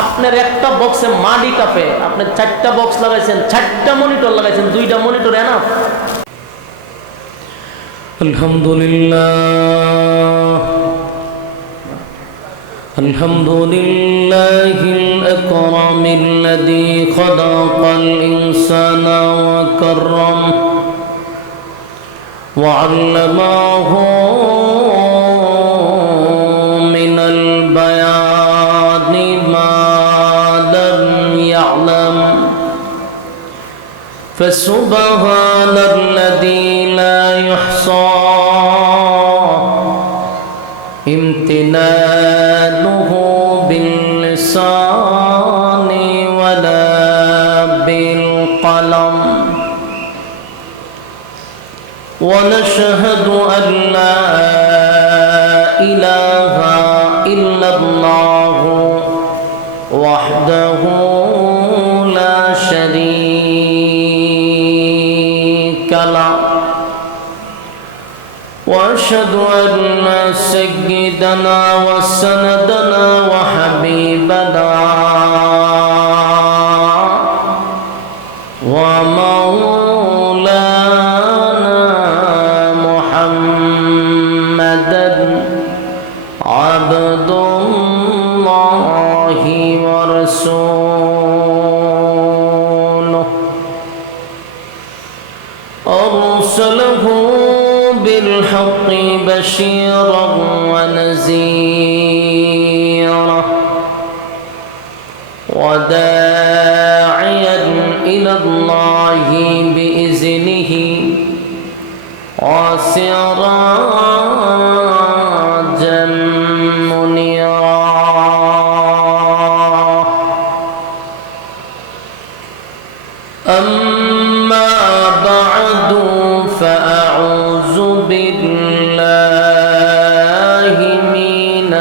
আপনার একটা বক্সে মাডি কাপে আপনি 4টা বক্স লাগাইছেন, 4টা মনিটর লাগাইছেন, 2টা মনিটর এনাফ। আলহামদুলিল্লাহ আলহামদুলিল্লাহিল আকরামিল্লাযী খালাকাল ইনসানা ওয়া কাররাম ওয়া আল্লামাহু মিনাল বায়ানি মা লাম ইয়া'লাম ফাসুবহানাল্লাযী লা ইহসা امتنانه باللسان ولا بالقلم ونشهد أن لا إله إلا الله وحده لا شريك له وأشهد أن سيدنا وسندنا وحبيبنا ومولانا محمدا عبد الله ورسوله أرسله بالحق بشيرا ونذيرا وداعيا إلى الله بإذنه وسراجا منيرا أما بعد فأعوذ بالله من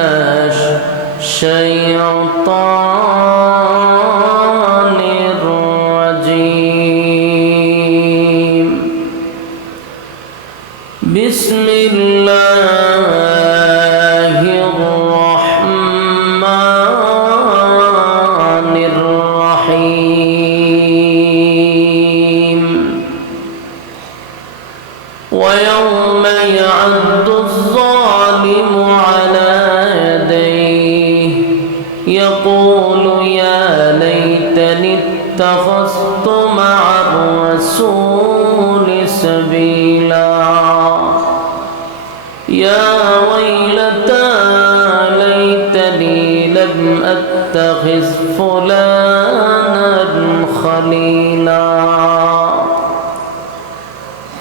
الشيطان الرجيم بسم الله الرحمن الرحيم ويوم يعض الظالم على يديه يقول يا ليتني اتخذت مع الرسول سبيلا يا ويلتى ليتني لم أتخذ فلانا خليلا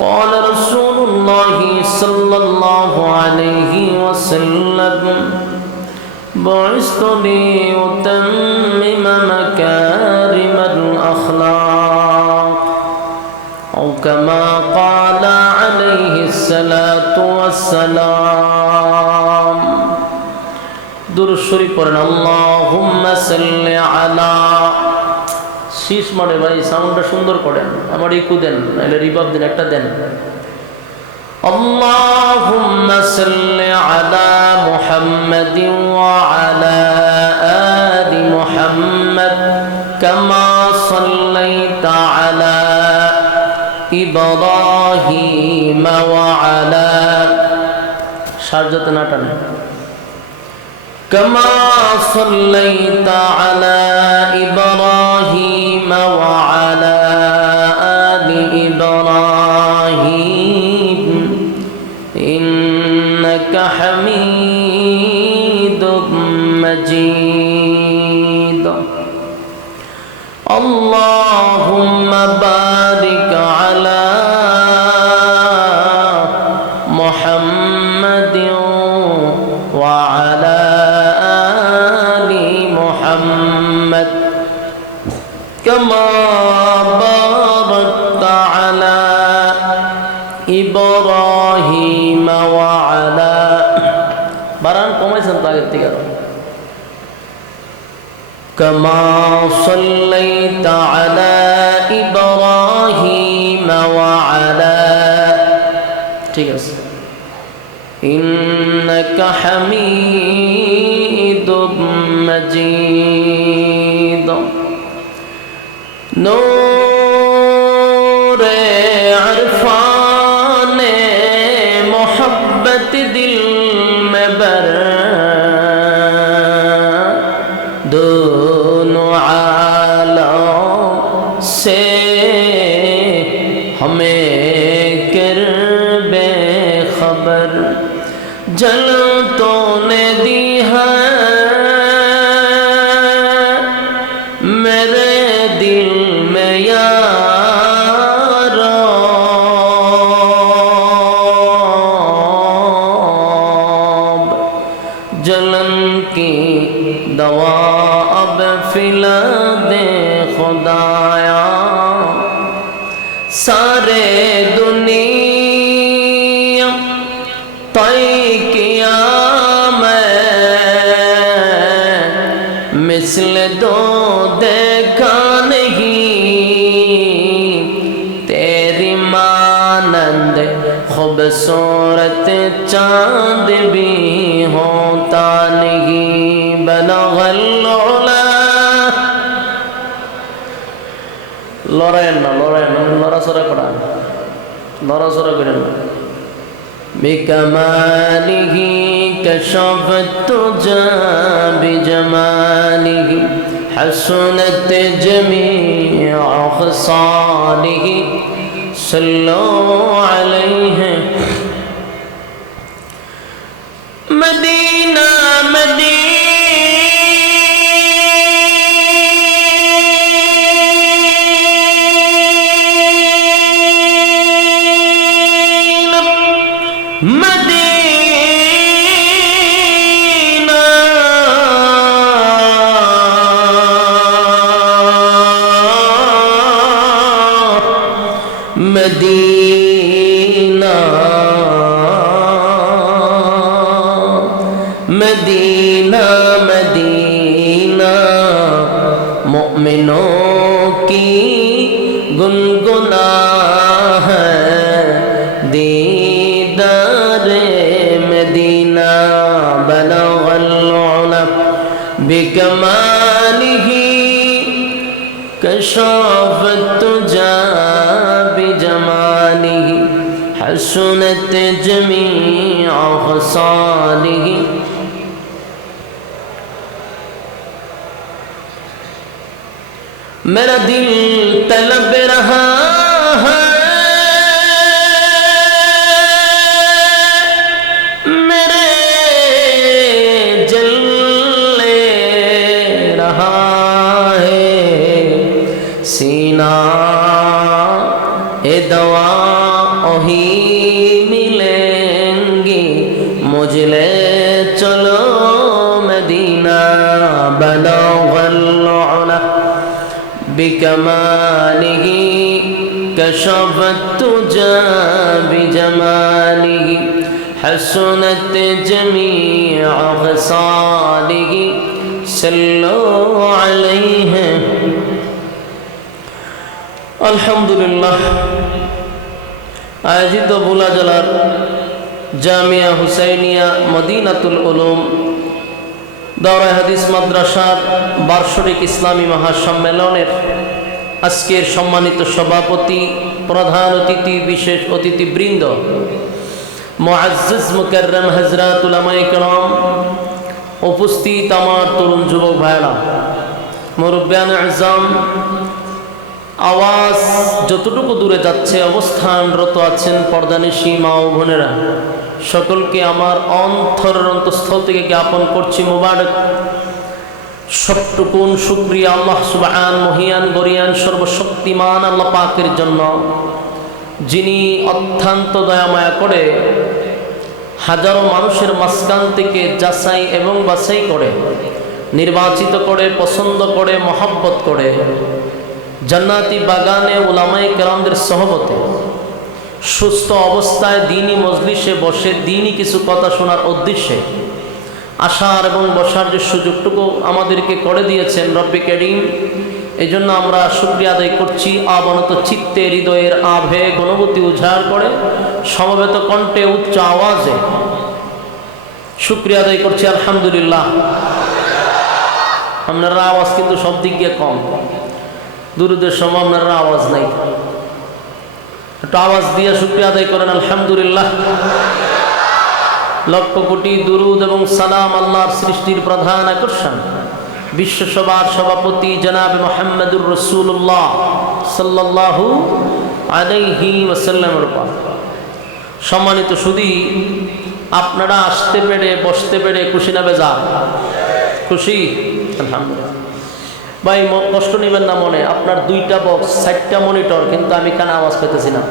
قال رسول الله صلى الله عليه وسلم بعثت لأتمم مكارم الأخلاق أو كما قال عليه الصلاة والسلام درود شريف পড়েন اللهم صل على শীষ মারে ভাই সাউন্ডটা সুন্দর করেন, আমার ইকু দেন, নাহলে রিভার্ব দেন, একটা দেন। اللهم صل على محمد وعلى آل محمد كما صليت على إبراهيم وعلى شارجة ناتن كما صليت على إبراهيم وعلى آل إبراهيم إنك حميد مجيد اللهم بارك على محمد وعلى آل محمد كما باركت على إبراهيم وعلى বারান কমাইছেন তো আগের থেকে كما صليت على إبراهيم وعلى ঠিক আছে إنك حميد مجيد नूरे अरफाने मोहब्बत दिल में बर, दोनों आलम से हमें कर बेखबर, जलतों ने दी है मेरे दिल में यारो, जलन की दवा अब फिला दे खुदाया, सारे दुनिया तय किया मैं, मिसल दो देखा नहीं, तेरी मानंद खूबसूरत चांद भी होता नहीं। बलगल उला লড়াইয়ের না, লড়াইয়ের না, লড়াচড়া করা, লড়াচড়া করেন না। بكماله كشفت بجماله حسنت جميع خصاله صلوا عليه مدینہ مدینہ मदीना मदीना मदीना मोमिनों की गुनगुना है दीदारे मदीना। बलगल उला बिकमालिही कशफत बिजमालिही हसनत जमीअ खसालिही। मेरा दिल तलब रहा है मेरे जले रहा है सीना ए दवा ओही मिलेंगी मुझले चलो मदीना। बलगल उला बिकमालिही कशफत बिजमालिही हसनत जमीअ खसालिही सल्लु अलैहि। अल्हम्दुलिल्लाह आयोजित भोला जलार জামিয়া হুসাইনিয়া মদিনাতুল উলুম দাওরায়ে হাদিস মাদ্রাসার বার্ষিক ইসলামী মহাসম্মেলনের আজকের সম্মানিত সভাপতি, প্রধান অতিথি, বিশেষ অতিথিবৃন্দ, মুআজ্জিজ মুকাররম হযরত উলামায়ে কেরাম, উপস্থিত আমার তরুণ যুবক ভাইরা, মুরব্বিয়ান আযম, আওয়াজ যতটুকু দূরে যাচ্ছে, অবস্থানরত আছেন পর্দানিশী মা ও বোনেরা, সকলকে আমার অন্তরের অন্তঃস্থল থেকে জ্ঞাপন করছি মুবারক। সবটুকুন শুকরিয়া আল্লাহ সুবহান মহিয়ান গরিয়ান সর্বশক্তিমান আল্লাহ পাকের জন্য, যিনি অত্যন্ত দয়ামায়া করে হাজারো মানুষের মাঝখান থেকে যাচাই এবং বাছাই করে, নির্বাচিত করে, পছন্দ করে, মহব্বত করে জান্নাতি বাগানে উলামায়ে কেরামদের সহবতে সুস্থ অবস্থায় দ্বীনি মজলিসে বসে দ্বীনি কিছু কথা শোনার উদ্দেশ্যে আসার এবং বসার যে সুযোগটুকু আমাদেরকে করে দিয়েছেন রব্বে কারীম, এই জন্য আমরা শুকরিয়া আদায় করছি। অবনত চিত্তে, হৃদয়ের আবেগ অনুভূতি উজাড় করে সমবেত কণ্ঠে উচ্চ আওয়াজে শুকরিয়া আদায় করছি আলহামদুলিল্লাহ। আপনারা আওয়াজ কিন্তু সব দিক দিয়ে কম। দুরুদের সময় আপনারা আওয়াজ নাই, একটু আওয়াজ দিয়ে শুকরিয়া আদায় করেন আলহামদুলিল্লাহ। লক্ষ কোটি দুরুদ এবং সালাম আল্লাহর সৃষ্টির প্রধান আকর্ষণ বিশ্বসভার সভাপতি জনাব মুহাম্মদুর রাসূলুল্লাহ সাল্লাল্লাহু আলাইহি ওয়াসাল্লামের উপর। সম্মানিত সুধী, আপনারা আসতে পেরে বসতে পেরে খুশি না বেজার? খুশি আলহামদুলিল্লাহ। ভাই কষ্ট নেবেন না মনে, আপনার 2টা বক্স 4টা মনিটর, কিন্তু আমি কানে আওয়াজ পেতেছি না।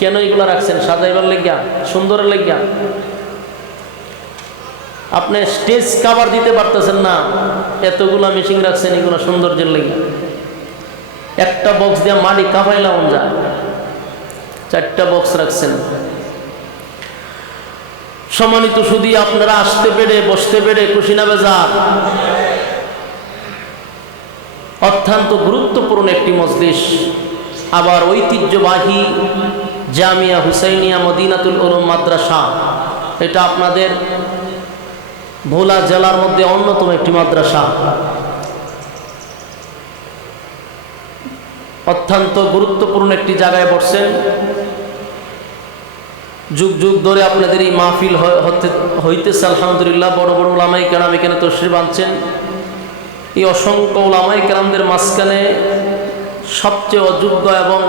কেন এগুলো রাখছেন? সাজাইবার লেগিয়া, সুন্দরের লেগিয়া? আপনি স্টেজ কাভার দিতে পারতেছেন না, এতগুলো মেশিন রাখছেন এগুলো সৌন্দর্যের লেগে। একটা বক্স দিয়ে মাটি কাভাইলাম যায়, 4টা বক্স রাখছেন। সম্মানিত সুধী, আপনারা আসতে পেরে বসতে পেরে খুশি না বেজার? অত্যন্ত গুরুত্বপূর্ণ একটি মজলিস, আবার ঐতিহ্যবাহী জামিয়া হুসাইনিয়া মদিনাতুল উলুম মাদ্রাসা। এটা আপনাদের ভোলা জেলার মধ্যে অন্যতম একটি মাদ্রাসা। অত্যন্ত গুরুত্বপূর্ণ একটি জায়গায় বসছেন। যুগ যুগ ধরে আপনাদের এই মাহফিল হইতেছে আলহামদুলিল্লাহ। বড় বড় উলামায়ে কেরাম এখানে তশরিফ আনছেন। এই অসংখ্য উলামায়ে কেরামদের মাঝখানে সবচেয়ে অযোগ্য এবং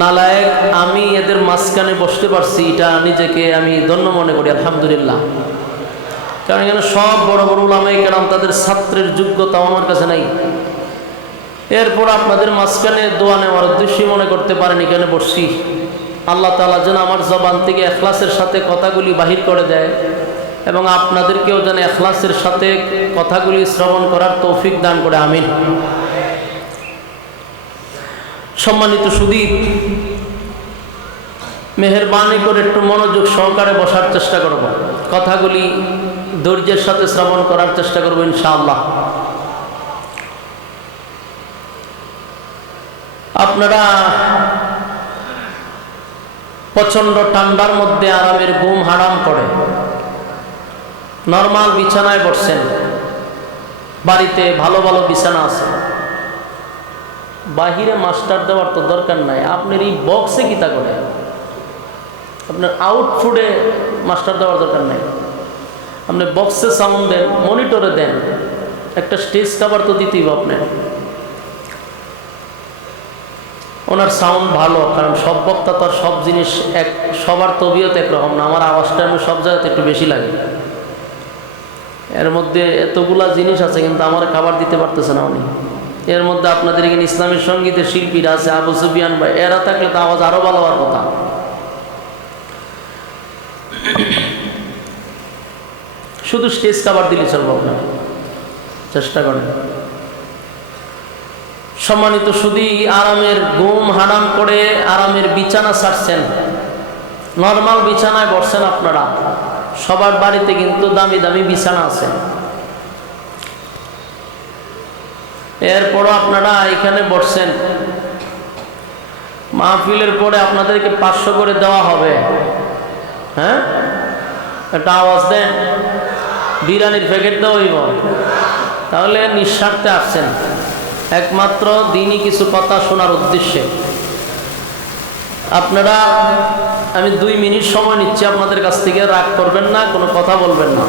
নালায়েক আমি এদের মাঝখানে বসতে পারছি, এটা নিজেকে আমি ধন্য মনে করি আলহামদুলিল্লাহ। কারণ এখানে সব বড় বড় উলামায়ে কেরাম, তাদের ছাত্রের যোগ্যতাও আমার কাছে নাই। এরপর আপনাদের মাঝখানে দোয়া নেওয়ার উদ্দেশ্যই মনে করতে পারেন এখানে বসছি। আল্লাহ তাআলা যেন আমার জবান থেকে ইখলাসের সাথে কথাগুলি বাহির করে দেয় এবং আপনাদেরকেও যেন ইখলাসের সাথে কথাগুলি শ্রবণ করার তৌফিক দান করে, আমিন। সম্মানিত সুধী, মেহেরবানি করে একটু মনোযোগ সহকারে বসার চেষ্টা করব, কথাগুলি ধৈর্যের সাথে শ্রবণ করার চেষ্টা করব ইনশাআল্লাহ। আপনারা প্রচন্ড ঠান্ডার মধ্যে আরামের ঘুম হারাম করে নরমাল বিছানায় বসছেন। বাড়িতে ভালো ভালো বিছানা আছে, বাহিরে মাস্টার দেওয়ার তো দরকার নাই। আপনার এই বক্সে কিতা করে, আপনার আউটফুটে মাস্টার দেওয়ার দরকার নাই। আপনি বক্সে সাউন্ড দেন, মনিটরে দেন, একটা স্টেজ কাভার তো দিতেই আপনার। ওনার সাউন্ড ভালো, কারণ সব বক্তা তো আর সব জিনিস সবার তবিয়ত একরকম না। আমার আওয়াজটা আমি সব জায়গাতে একটু বেশি লাগে। এর মধ্যে এতগুলা জিনিস আছে, কিন্তু আমার খাবার দিতে পারতেছে না উনি। এর মধ্যে আপনাদের এখানে ইসলামের সঙ্গীতের শিল্পীরা আছে, আবু সুফিয়ান ভাই, এরা থাকলে তো আওয়াজ আরো ভালো হওয়ার কথা। শুধু স্টেজ কাভার দিলে চলবো, আপনার চেষ্টা করেন। সম্মানিত সুধী, আরামের ঘুম হারাম করে আরামের বিছানা ছাড়ছেন, নরমাল বিছানায় বসছেন। আপনারা সবার বাড়িতে কিন্তু দামি দামি বিছানা আছে। এরপরও আপনারা এখানে বসছেন। মাহফিলের পরে আপনাদেরকে 500 করে দেওয়া হবে। হ্যাঁ, একটা আওয়াজ দেন। বিরিয়ানির প্যাকেট দেওয়া হইব। তাহলে নিঃস্বার্থে আসছেন, একমাত্র দিনই কিছু কথা শোনার উদ্দেশ্যে। আপনারা, আমি 2 মিনিট সময় নিচ্ছি আপনাদের কাছ থেকে, রাগ করবেন না, কোনো কথা বলবেন না।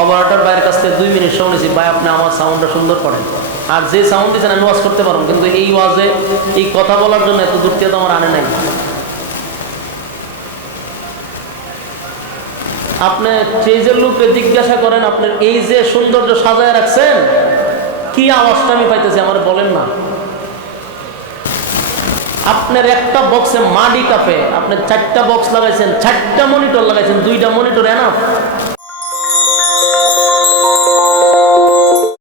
অপারেটর ভাইয়ের কাছ থেকে 2 মিনিট সময় নিচ্ছি। ভাই, আপনি আমার সাউন্ডটা সুন্দর করেন, আর যে সাউন্ড দিচ্ছেন আমি ওয়াজ করতে পারবো, কিন্তু এই ওয়াজে এই কথা বলার জন্য এত দূর থেকে তো আমার আনে নাই। আপনি স্টেজের লোককে জিজ্ঞাসা করেন, আপনার এই যে সৌন্দর্য সাজায় রাখছেন, কি আওয়াজটা আমি পাইতেছি আমার বলেন না। আপনার একটা বক্সে মাটি কাঁপে, আপনি 4টা বক্স লাগাইছেন, 4টা মনিটর লাগাইছেন, 2টা মনিটর এনাফ।